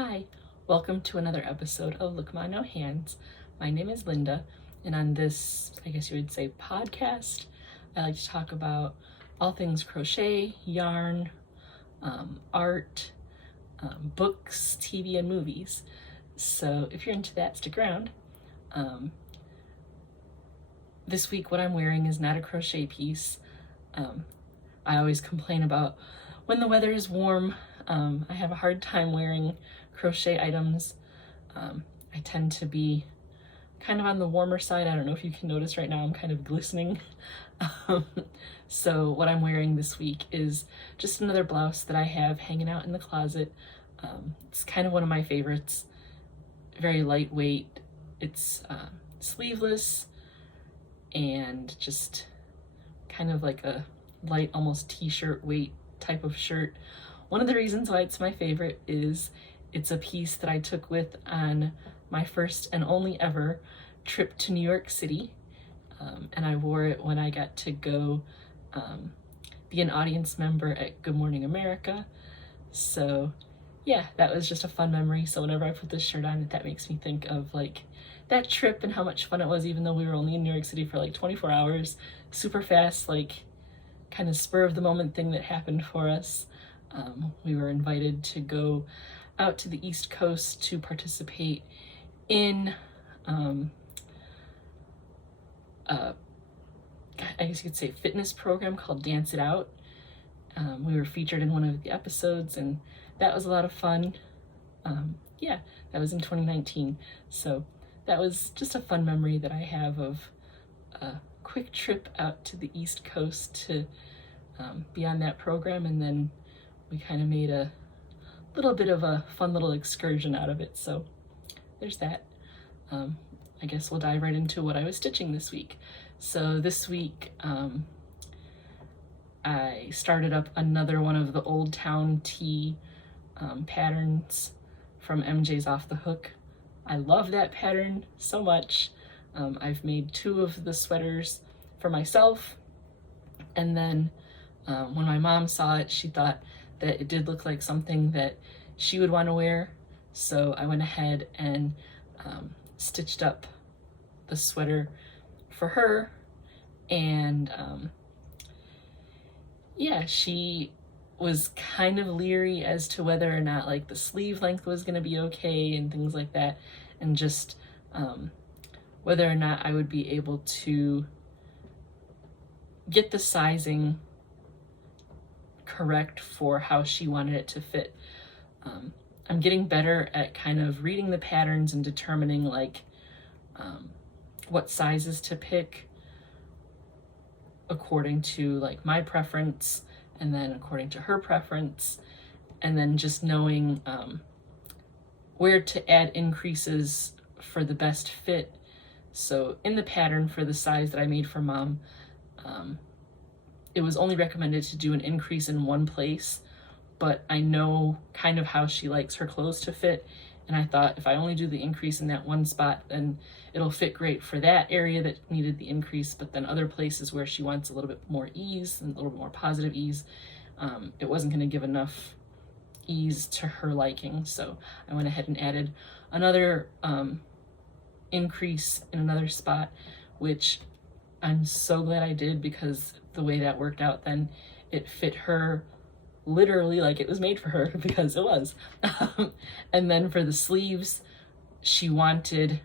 Hi, welcome to another episode of Look Ma No Hands. My name is Linda, and on this, I guess you would say, podcast, I like to talk about all things crochet, yarn, art, books, TV, and movies. So if you're into that, stick around. This week what I'm wearing is not a crochet piece. I always complain about when the weather is warm. I have a hard time wearing crochet items. I tend to be kind of on the warmer side. I don't know if you can notice right now I'm kind of glistening. So what I'm wearing this week is just another blouse that I have hanging out in the closet. It's kind of one of my favorites. Very lightweight. It's sleeveless and just kind of like a light, almost t-shirt weight type of shirt. One of the reasons why it's my favorite is it's a piece that I took with on my first and only ever trip to New York City. And I wore it when I got to go be an audience member at Good Morning America. So yeah, that was just a fun memory. So whenever I put this shirt on, that makes me think of like that trip and how much fun it was, even though we were only in New York City for like 24 hours, super fast, like kind of spur of the moment thing that happened for us. We were invited to go out to the East Coast to participate in, I guess you could say, fitness program called Dance It Out. We were featured in one of the episodes, and that was a lot of fun. Yeah, that was in 2019. So that was just a fun memory that I have of a quick trip out to the East Coast to be on that program, and then we kind of made a little bit of a fun little excursion out of it. So there's that. I guess we'll dive right into what I was stitching this week. So this week I started up another one of the Old Town Tee patterns from MJ's Off the Hook. I love that pattern so much. I've made 2 of the sweaters for myself, and then when my mom saw it, she thought that it did look like something that she would want to wear. So I went ahead and stitched up the sweater for her. And yeah, she was kind of leery as to whether or not like the sleeve length was going to be okay and things like that. And just whether or not I would be able to get the sizing correct for how she wanted it to fit. I'm getting better at kind of reading the patterns and determining like what sizes to pick according to like my preference, and then according to her preference, and then just knowing where to add increases for the best fit. So in the pattern for the size that I made for Mom, it was only recommended to do an increase in one place, but I know kind of how she likes her clothes to fit, and I thought if I only do the increase in that one spot, then it'll fit great for that area that needed the increase, but then other places where she wants a little bit more ease and a little bit more positive ease, it wasn't going to give enough ease to her liking. So I went ahead and added another increase in another spot, which I'm so glad I did, because the way that worked out, then it fit her literally like it was made for her, because it was. And then for the sleeves, she wanted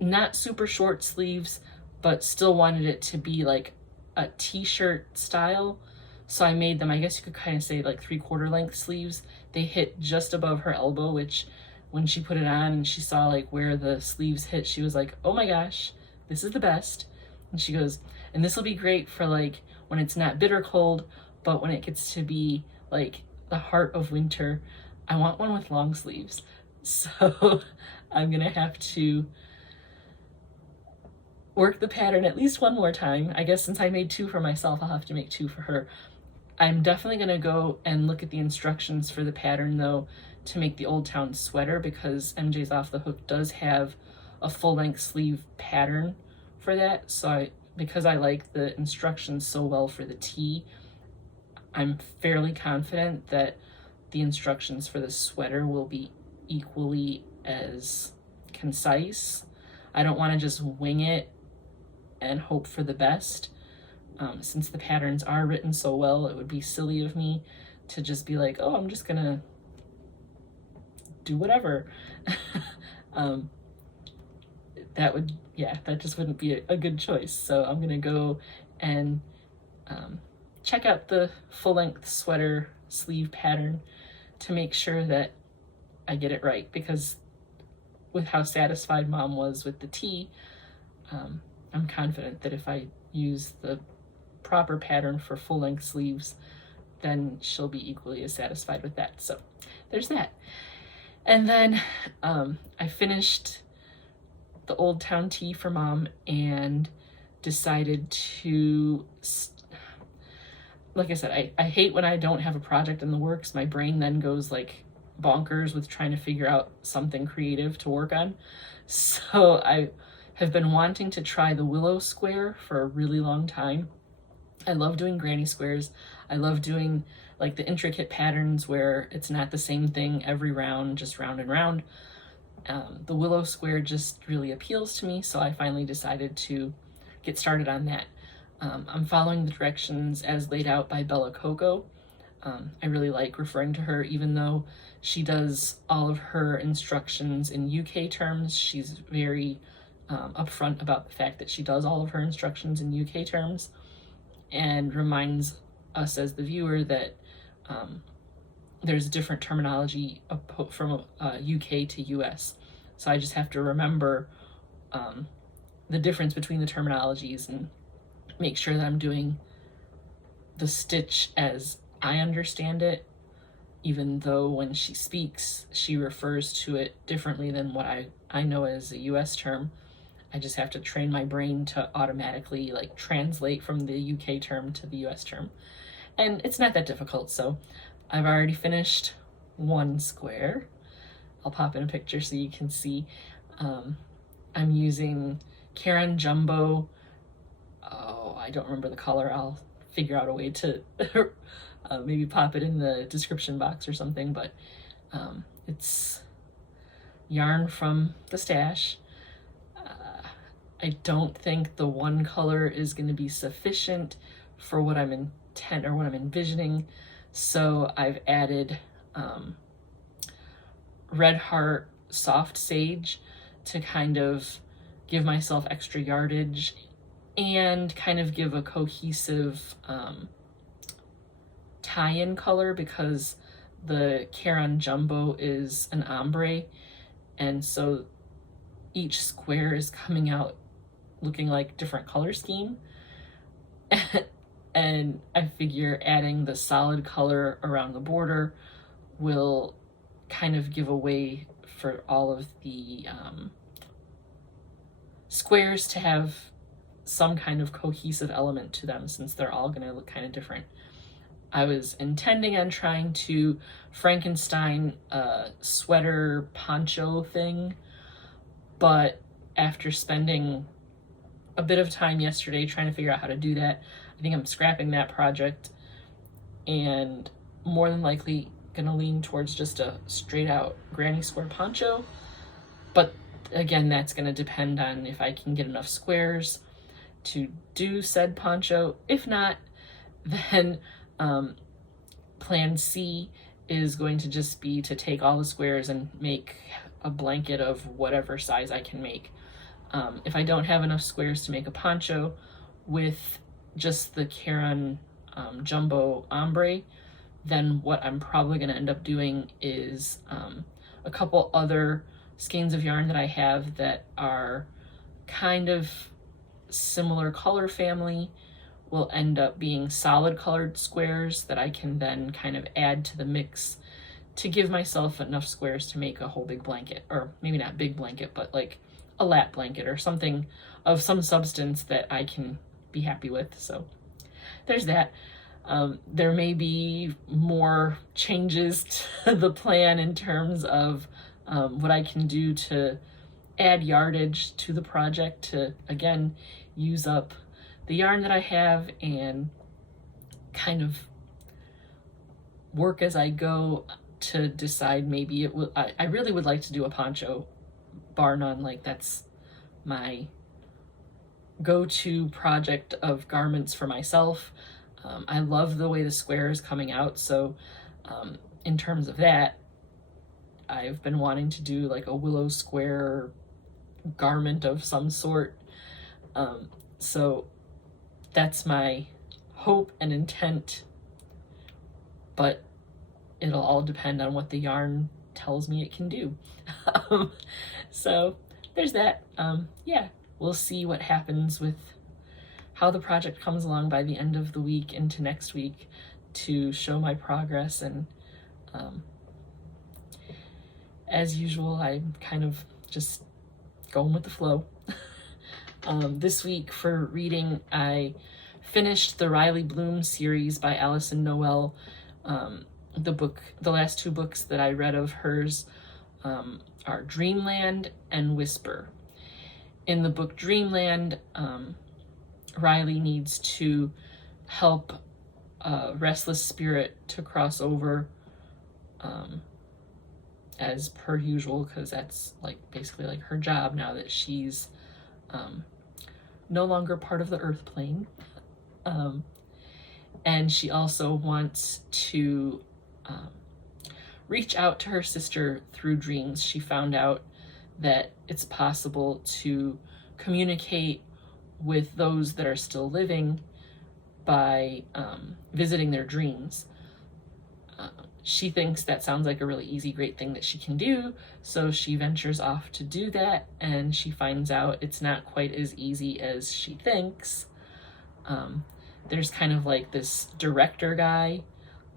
not super short sleeves, but still wanted it to be like a t-shirt style. So I made them, I guess you could kind of say like 3/4 length sleeves. They hit just above her elbow, which when she put it on and she saw like where the sleeves hit, she was like, oh my gosh, this is the best. And she goes, and this will be great for like when it's not bitter cold, but when it gets to be like the heart of winter, I want one with long sleeves. So I'm gonna have to work the pattern at least one more time. I guess since I made 2 for myself, I'll have to make 2 for her. I'm definitely gonna go and look at the instructions for the pattern though, to make the Old Town sweater, because MJ's Off the Hook does have a full-length sleeve pattern for that. So because I like the instructions so well for the tee, I'm fairly confident that the instructions for the sweater will be equally as concise. I don't want to just wing it and hope for the best. Since the patterns are written so well, it would be silly of me to just be like, oh, I'm just gonna do whatever. That just wouldn't be a good choice. So I'm gonna go and check out the full-length sweater sleeve pattern to make sure that I get it right, because with how satisfied Mom was with the tee, I'm confident that if I use the proper pattern for full-length sleeves, then she'll be equally as satisfied with that. So there's that. And then I finished the Old Town tee for Mom and decided to, like I said, I hate when I don't have a project in the works. My brain then goes like bonkers with trying to figure out something creative to work on. So I have been wanting to try the Willow Square for a really long time. I love doing granny squares. I love doing like the intricate patterns where it's not the same thing every round, just round and round. The Willow Square just really appeals to me, so I finally decided to get started on that. I'm following the directions as laid out by Bella Coco. I really like referring to her, even though she does all of her instructions in UK terms. She's very upfront about the fact that she does all of her instructions in UK terms, and reminds us as the viewer that there's different terminology from UK to US. So I just have to remember the difference between the terminologies and make sure that I'm doing the stitch as I understand it, even though when she speaks, she refers to it differently than what I know as a US term. I just have to train my brain to automatically like translate from the UK term to the US term. And it's not that difficult. So I've already finished one square. I'll pop in a picture so you can see. I'm using Karen Jumbo. Oh, I don't remember the color. I'll figure out a way to maybe pop it in the description box or something, but it's yarn from the stash. I don't think the one color is going to be sufficient for what I'm envisioning, so I've added Red Heart Soft Sage to kind of give myself extra yardage and kind of give a cohesive tie-in color, because the Karen Jumbo is an ombre, and so each square is coming out looking like different color scheme. And I figure adding the solid color around the border will kind of give a way for all of the squares to have some kind of cohesive element to them, since they're all going to look kind of different. I was intending on trying to Frankenstein a sweater poncho thing, but after spending a bit of time yesterday trying to figure out how to do that, I think I'm scrapping that project and more than likely gonna lean towards just a straight out granny square poncho. But again, that's gonna depend on if I can get enough squares to do said poncho. If not, then plan C is going to just be to take all the squares and make a blanket of whatever size I can make. If I don't have enough squares to make a poncho with just the Karen Jumbo ombre, then what I'm probably going to end up doing is a couple other skeins of yarn that I have that are kind of similar color family will end up being solid colored squares that I can then kind of add to the mix to give myself enough squares to make a whole big blanket, or maybe not big blanket, but like a lap blanket or something of some substance that I can be happy with. So there's that. There may be more changes to the plan in terms of what I can do to add yardage to the project to, again, use up the yarn that I have and kind of work as I go. to decide maybe it will. I really would like to do a poncho, bar none. Like, that's my go-to project of garments for myself. I love the way the square is coming out, so in terms of that, I've been wanting to do like a Willow Square garment of some sort. So that's my hope and intent, but it'll all depend on what the yarn tells me it can do. So there's that. Yeah, we'll see what happens with how the project comes along by the end of the week into next week to show my progress. And as usual, I'm kind of just going with the flow. This week for reading, I finished the Riley Bloom series by Alyson Noel. The last two books that I read of hers are Dreamland and Whisper. In the book Dreamland, Riley needs to help a restless spirit to cross over, as per usual, because that's like basically like her job now that she's no longer part of the earth plane. And she also wants to reach out to her sister through dreams. She found out that it's possible to communicate with those that are still living by visiting their dreams. She thinks that sounds like a really easy, great thing that she can do, so she ventures off to do that, and she finds out it's not quite as easy as she thinks. There's kind of like this director guy,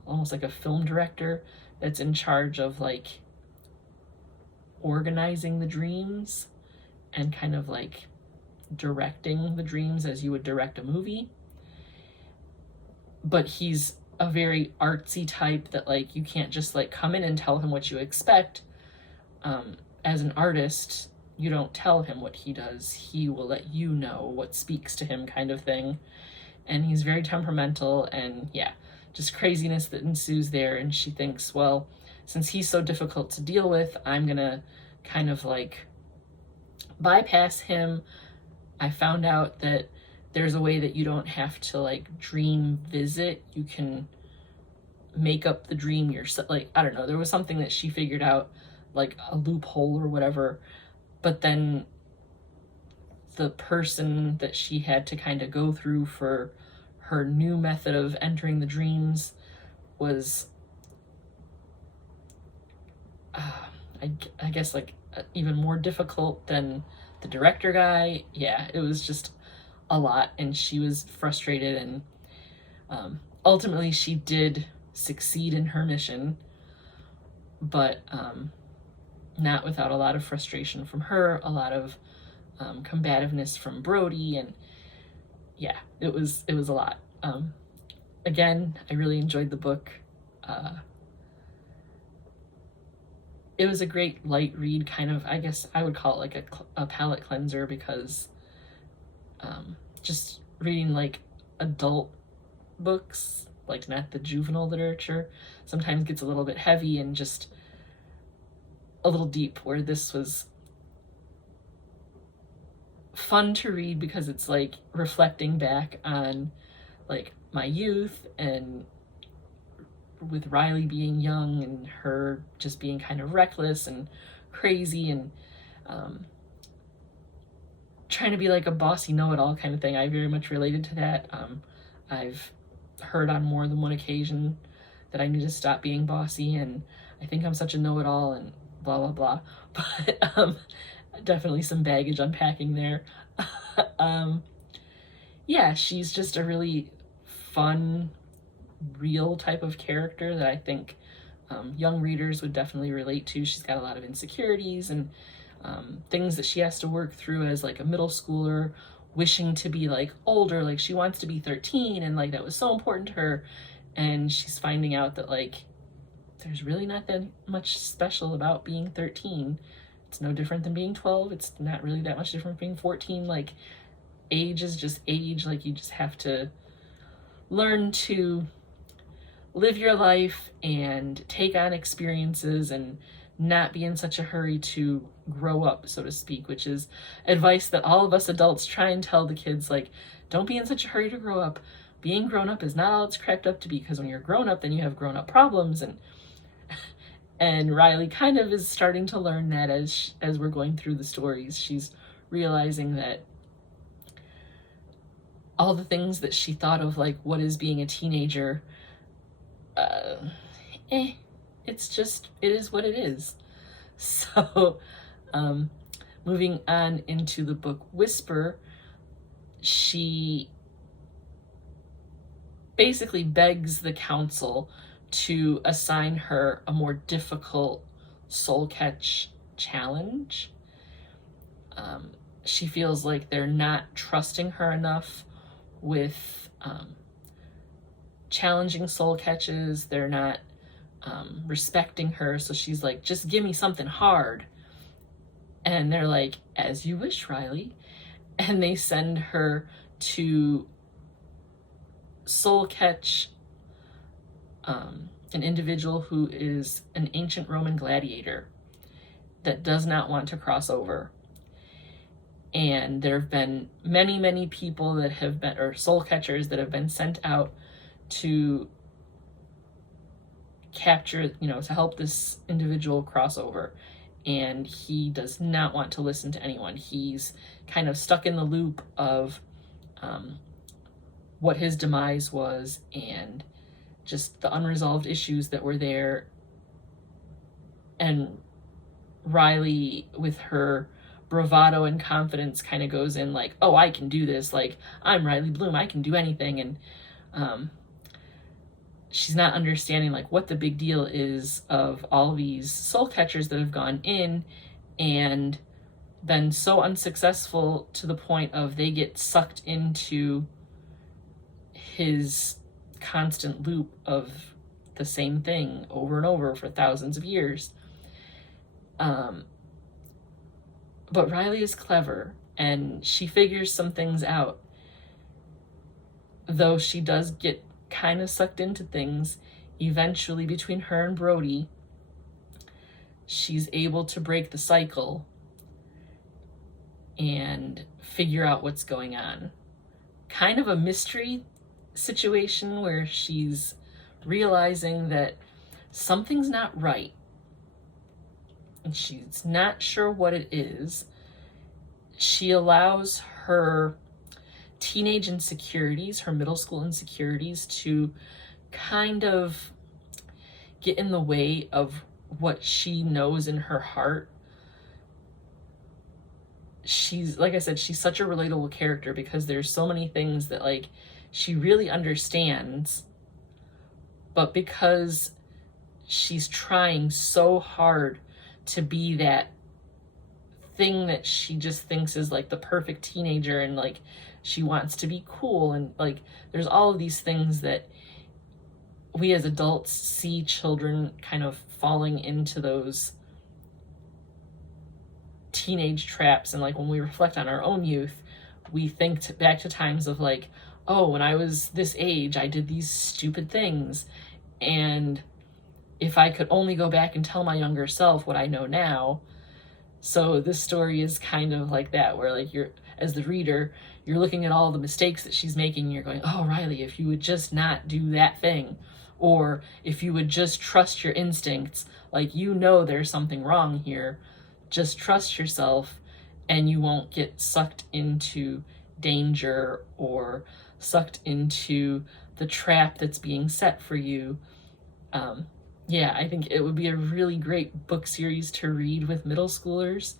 almost like a film director, that's in charge of like organizing the dreams and kind of like directing the dreams as you would direct a movie. But he's a very artsy type that like you can't just like come in and tell him what you expect. As an artist, you don't tell him what he does. He will let you know what speaks to him, kind of thing. And he's very temperamental, and yeah, just craziness that ensues there. And she thinks, well, since he's so difficult to deal with, I'm gonna kind of like bypass him. I found out that there's a way that you don't have to like dream visit. You can make up the dream yourself. Like, I don't know, there was something that she figured out, like a loophole or whatever. But then the person that she had to kind of go through for her new method of entering the dreams was, I guess, like even more difficult than the director guy. Yeah, it was just a lot, and she was frustrated, and ultimately she did succeed in her mission, but not without a lot of frustration from her, a lot of combativeness from Brody, and yeah, it was a lot. Again, I really enjoyed the book. It was a great light read, kind of, I guess I would call it like a palate cleanser, because just reading like adult books, like not the juvenile literature, sometimes gets a little bit heavy and just a little deep, where this was fun to read because it's like reflecting back on like my youth, and with Riley being young and her just being kind of reckless and crazy and trying to be like a bossy know-it-all kind of thing. I very much related to that. I've heard on more than one occasion that I need to stop being bossy, and I think I'm such a know-it-all and blah blah blah. But definitely some baggage unpacking there. Yeah, she's just a really fun, real type of character that I think young readers would definitely relate to. She's got a lot of insecurities and things that she has to work through as like a middle schooler, wishing to be like older, like she wants to be 13, and like that was so important to her, and she's finding out that like there's really not that much special about being 13. It's no different than being 12. It's not really that much different from being 14. Like, age is just age. Like, you just have to learn to live your life and take on experiences and not be in such a hurry to grow up, so to speak, which is advice that all of us adults try and tell the kids, like, don't be in such a hurry to grow up. Being grown up is not all it's cracked up to be, because when you're grown up, then you have grown up problems. And Riley kind of is starting to learn that as we're going through the stories. She's realizing that all the things that she thought of, like what is being a teenager, it's just, it is what it is. So moving on into the book Whisper, she basically begs the council to assign her a more difficult soul catch challenge. She feels like they're not trusting her enough with challenging soul catches. They're not respecting her. So she's like, just give me something hard. And they're like, as you wish, Riley. And they send her to soul catch an individual who is an ancient Roman gladiator that does not want to cross over. And there have been many, many people that have been, or soul catchers that have been sent out to capture, to help this individual cross over. And he does not want to listen to anyone. He's kind of stuck in the loop of what his demise was and just the unresolved issues that were there. And Riley, with her bravado and confidence, kind of goes in like, oh, I can do this. Like, I'm Riley Bloom. I can do anything. And she's not understanding like what the big deal is of all these soul catchers that have gone in and been so unsuccessful to the point of they get sucked into his constant loop of the same thing over and over for thousands of years. But Riley is clever and she figures some things out. Though she does get kind of sucked into things, eventually between her and Brody, she's able to break the cycle and figure out what's going on. Kind of a mystery situation where she's realizing that something's not right and she's not sure what it is. She allows her teenage insecurities, her middle school insecurities, to kind of get in the way of what she knows in her heart. She's, like I said, she's such a relatable character because there's so many things that like she really understands, but because she's trying so hard to be that thing that she just thinks is like the perfect teenager, and like she wants to be cool, and like there's all of these things that we as adults see children kind of falling into those teenage traps. And like when we reflect on our own youth, we think back to times of like, oh, when I was this age, I did these stupid things. And if I could only go back and tell my younger self what I know now. So this story is kind of like that, where like you're, as the reader, you're looking at all the mistakes that she's making and you're going, oh, Riley, if you would just not do that thing, or if you would just trust your instincts, like, there's something wrong here, just trust yourself and you won't get sucked into danger or sucked into the trap that's being set for you. I think it would be a really great book series to read with middle schoolers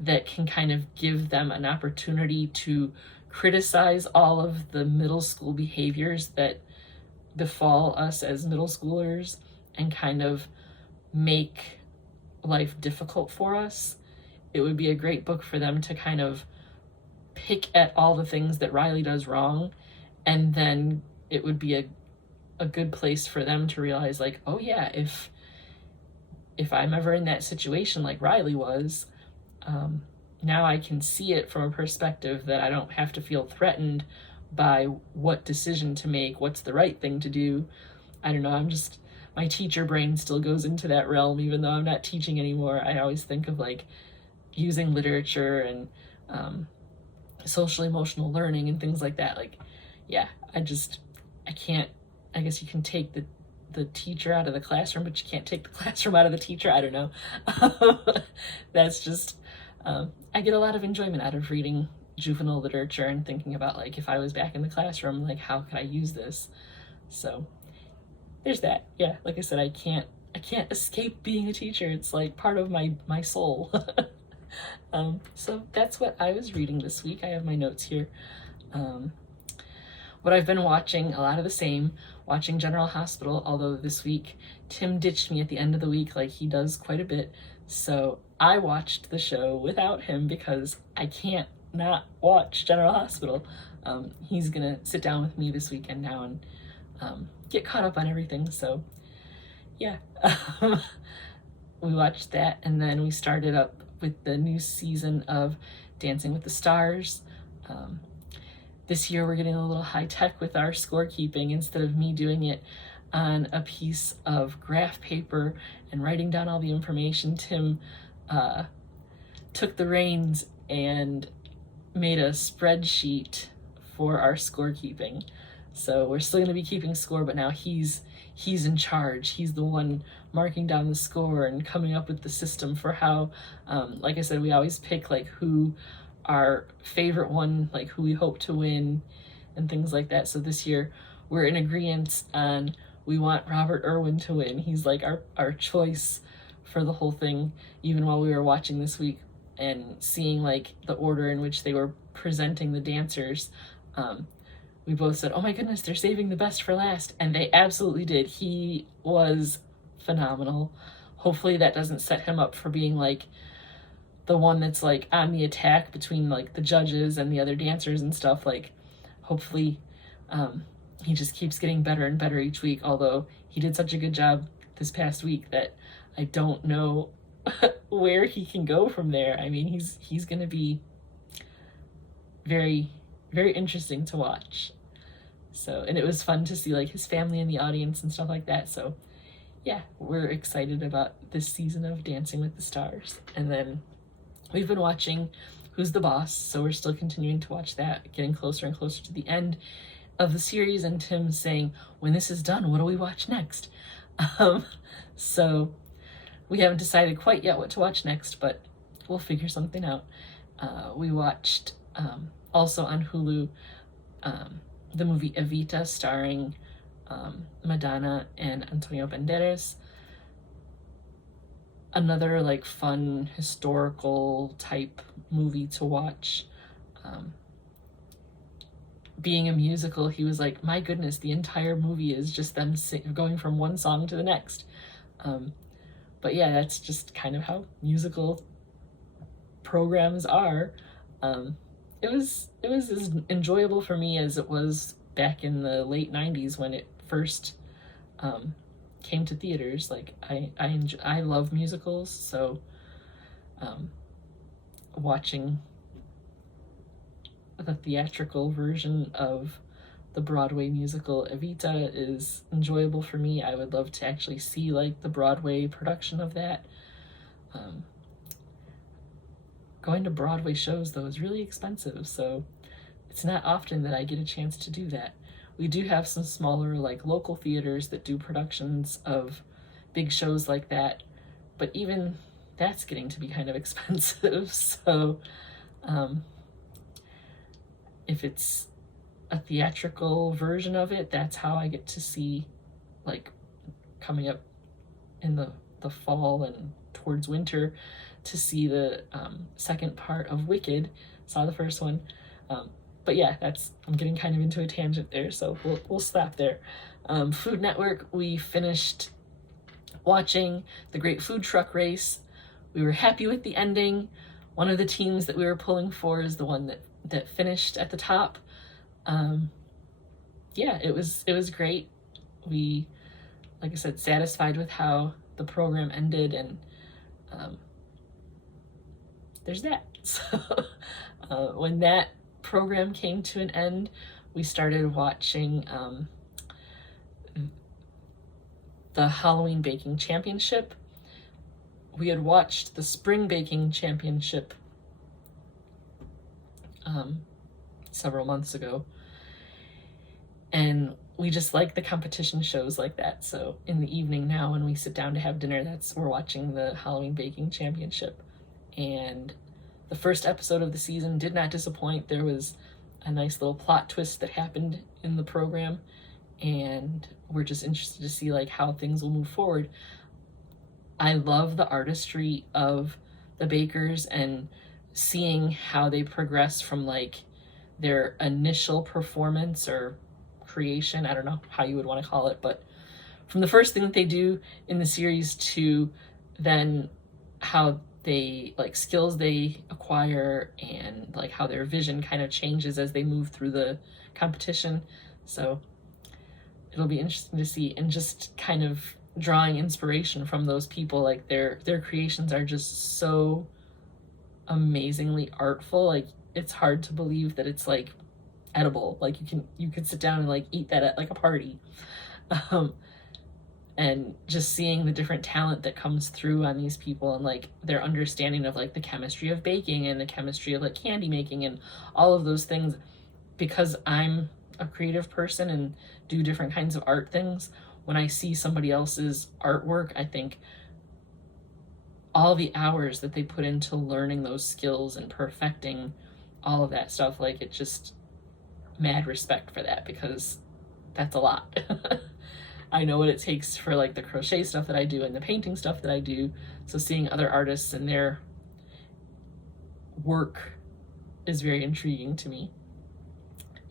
that can kind of give them an opportunity to criticize all of the middle school behaviors that befall us as middle schoolers and kind of make life difficult for us. It would be a great book for them to kind of pick at all the things that Riley does wrong, and then it would be a good place for them to realize like, oh yeah, if I'm ever in that situation like Riley was, now I can see it from a perspective that I don't have to feel threatened by what decision to make, what's the right thing to do. I don't know, my teacher brain still goes into that realm, even though I'm not teaching anymore. I always think of like using literature and social emotional learning and things like that. Like, yeah, I can't, I guess you can take the teacher out of the classroom, but you can't take the classroom out of the teacher. I don't know. That's just, I get a lot of enjoyment out of reading juvenile literature and thinking about like, if I was back in the classroom, like how could I use this? So there's that. Yeah, like I said, I can't escape being a teacher. It's like part of my soul. So that's what I was reading this week. I have my notes here. What I've been watching, a lot of the same, watching General Hospital, although this week Tim ditched me at the end of the week like he does quite a bit. So I watched the show without him because I can't not watch General Hospital. He's gonna sit down with me this weekend now and get caught up on everything. So yeah, we watched that, and then we started up with the new season of Dancing with the Stars. This year we're getting a little high tech with our scorekeeping. Instead of me doing it on a piece of graph paper and writing down all the information, Tim took the reins and made a spreadsheet for our scorekeeping. So we're still going to be keeping score, but now he's in charge. He's the one marking down the score and coming up with the system for how, like I said, we always pick like who our favorite one, like who we hope to win and things like that. So this year we're in agreement on we want Robert Irwin to win. He's like our choice for the whole thing. Even while we were watching this week and seeing like the order in which they were presenting the dancers, we both said, oh my goodness, they're saving the best for last. And they absolutely did. He was phenomenal. Hopefully that doesn't set him up for being like the one that's like on the attack between like the judges and the other dancers and stuff. Like, hopefully he just keeps getting better and better each week, although he did such a good job this past week that I don't know where he can go from there. I mean, he's gonna be very, very interesting to watch. So, and it was fun to see like his family in the audience and stuff like that. So yeah, we're excited about this season of Dancing with the Stars. And then we've been watching Who's the Boss, so we're still continuing to watch that, getting closer and closer to the end of the series, and Tim saying, when this is done, what do we watch next? So we haven't decided quite yet what to watch next, but we'll figure something out. We watched also on Hulu the movie Evita, starring Madonna and Antonio Banderas. Another like fun historical type movie to watch. Being a musical, he was like, my goodness, the entire movie is just them going from one song to the next. But yeah, that's just kind of how musical programs are. It was as enjoyable for me as it was back in the late 90s when it first came to theaters. Like I love musicals, so watching the theatrical version of the Broadway musical Evita is enjoyable for me. I would love to actually see like the Broadway production of that. Going to Broadway shows though is really expensive, so it's not often that I get a chance to do that. We do have some smaller like local theaters that do productions of big shows like that, but even that's getting to be kind of expensive. So if it's a theatrical version of it, that's how I get to see, like coming up in the fall and towards winter, to see the second part of Wicked. Saw the first one. But yeah, I'm getting kind of into a tangent there, so we'll stop there. Food Network, we finished watching the Great Food Truck Race. We were happy with the ending. One of the teams that we were pulling for is the one that finished at the top. Yeah, it was great. We, like I said, satisfied with how the program ended, and there's that. So when that program came to an end, we started watching the Halloween Baking Championship. We had watched the Spring Baking Championship several months ago, and we just like the competition shows like that. So in the evening now, when we sit down to have dinner, we're watching the Halloween Baking Championship. And the first episode of the season did not disappoint. There was a nice little plot twist that happened in the program, and we're just interested to see like how things will move forward. I love the artistry of the bakers and seeing how they progress from like their initial performance or creation, I don't know how you would want to call it, but from the first thing that they do in the series to then how they like skills they acquire and like how their vision kind of changes as they move through the competition. So it'll be interesting to see, and just kind of drawing inspiration from those people. Like their creations are just so amazingly artful. Like it's hard to believe that it's like edible. Like you could sit down and like eat that at like a party. And just seeing the different talent that comes through on these people, and like their understanding of like the chemistry of baking and the chemistry of like candy making and all of those things. Because I'm a creative person and do different kinds of art things, when I see somebody else's artwork, I think all the hours that they put into learning those skills and perfecting all of that stuff, like it just mad respect for that, because that's a lot. I know what it takes for like the crochet stuff that I do and the painting stuff that I do. So seeing other artists and their work is very intriguing to me.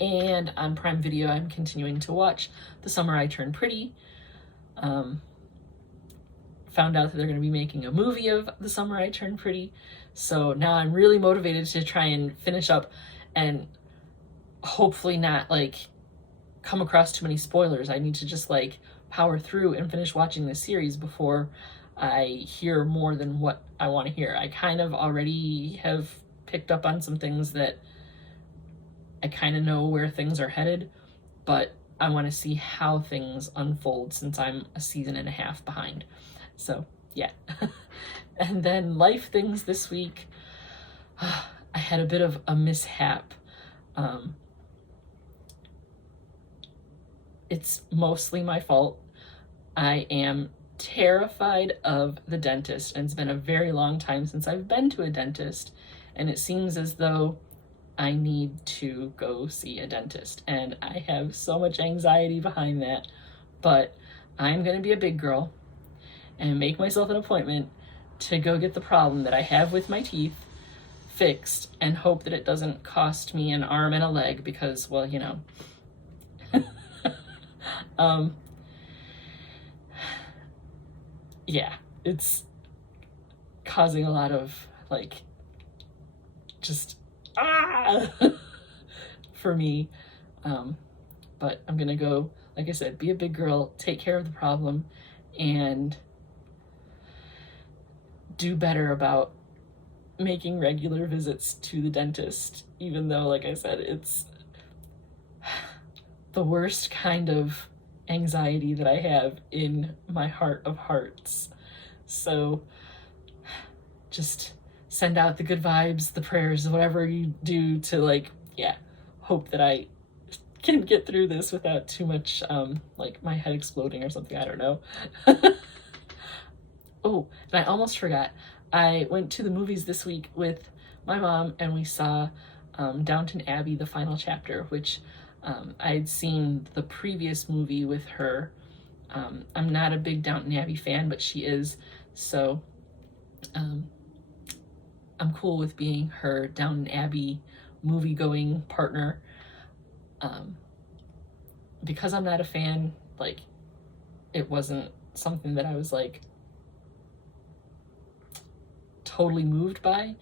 And on Prime Video, I'm continuing to watch The Summer I Turned Pretty. Found out that they're going to be making a movie of The Summer I Turned Pretty. So now I'm really motivated to try and finish up and hopefully not like come across too many spoilers. I need to just like power through and finish watching this series before I hear more than what I want to hear. I kind of already have picked up on some things that I kind of know where things are headed, but I want to see how things unfold since I'm a season and a half behind. So yeah. And then life things this week. I had a bit of a mishap. It's mostly my fault. I am terrified of the dentist, and it's been a very long time since I've been to a dentist, and it seems as though I need to go see a dentist, and I have so much anxiety behind that, but I'm gonna be a big girl and make myself an appointment to go get the problem that I have with my teeth fixed, and hope that it doesn't cost me an arm and a leg, because, well, you know. Yeah, it's causing a lot of like just for me. But I'm gonna go, like I said, be a big girl, take care of the problem, and do better about making regular visits to the dentist, even though, like I said, it's the worst kind of anxiety that I have in my heart of hearts. So just send out the good vibes, the prayers, whatever you do to like, yeah, hope that I can get through this without too much, like my head exploding or something, I don't know. Oh, and I almost forgot. I went to the movies this week with my mom, and we saw Downton Abbey, the final chapter, which I'd seen the previous movie with her. I'm not a big Downton Abbey fan, but she is, so I'm cool with being her Downton Abbey movie-going partner. Because I'm not a fan, like, it wasn't something that I was, like, totally moved by,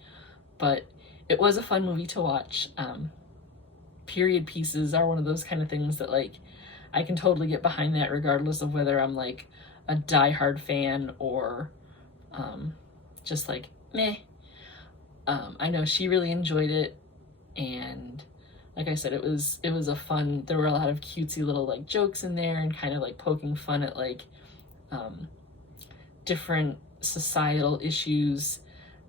but it was a fun movie to watch. Period pieces are one of those kind of things that, like, I can totally get behind that regardless of whether I'm, like, a diehard fan or just, like, meh. I know she really enjoyed it, and like I said, it was a fun, there were a lot of cutesy little, like, jokes in there and kind of, like, poking fun at, like, different societal issues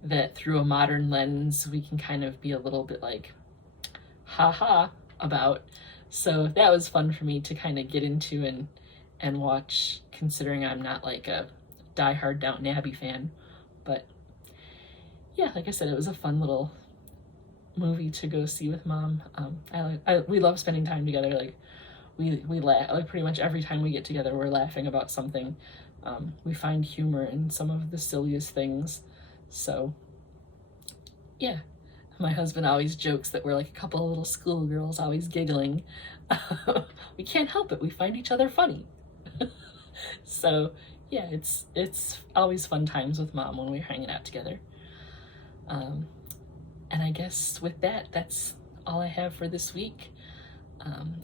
that through a modern lens we can kind of be a little bit like haha about. So that was fun for me to kind of get into and watch, considering I'm not like a diehard Downton Abbey fan. But yeah, like I said, it was a fun little movie to go see with Mom. We love spending time together. Like we laugh, like pretty much every time we get together we're laughing about something. We find humor in some of the silliest things. So yeah, my husband always jokes that we're like a couple of little schoolgirls always giggling. We can't help it, we find each other funny. So yeah, it's always fun times with Mom when we're hanging out together. And I guess with that, that's all I have for this week.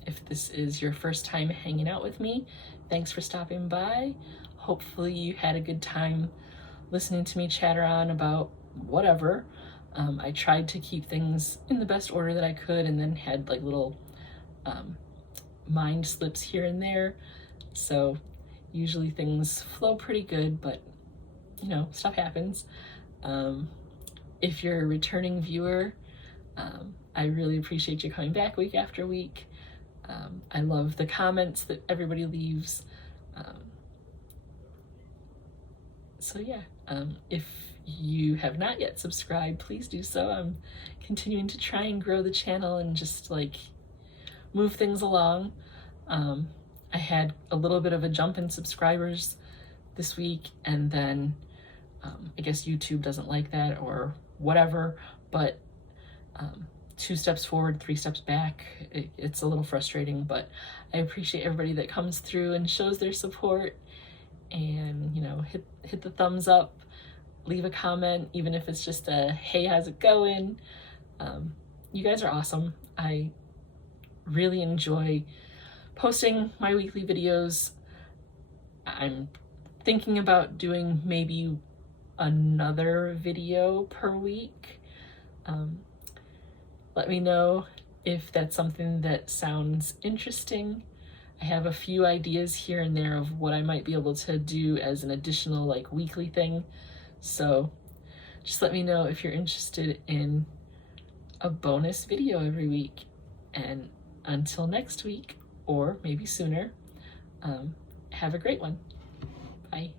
If this is your first time hanging out with me, thanks for stopping by. Hopefully you had a good time listening to me chatter on about whatever. I tried to keep things in the best order that I could, and then had like little mind slips here and there. So usually things flow pretty good, but you know, stuff happens. If you're a returning viewer, I really appreciate you coming back week after week. I love the comments that everybody leaves. So yeah, if you have not yet subscribed, please do so. I'm continuing to try and grow the channel and just like move things along. I had a little bit of a jump in subscribers this week, and then I guess YouTube doesn't like that or whatever, but 2 steps forward, 3 steps back. It's a little frustrating, but I appreciate everybody that comes through and shows their support, and you know, hit the thumbs up, leave a comment, even if it's just a hey, how's it going. You guys are awesome. I really enjoy posting my weekly videos. I'm thinking about doing maybe another video per week. Let me know if that's something that sounds interesting. I have a few ideas here and there of what I might be able to do as an additional like weekly thing. So just let me know if you're interested in a bonus video every week. And until next week, or maybe sooner, have a great one. Bye.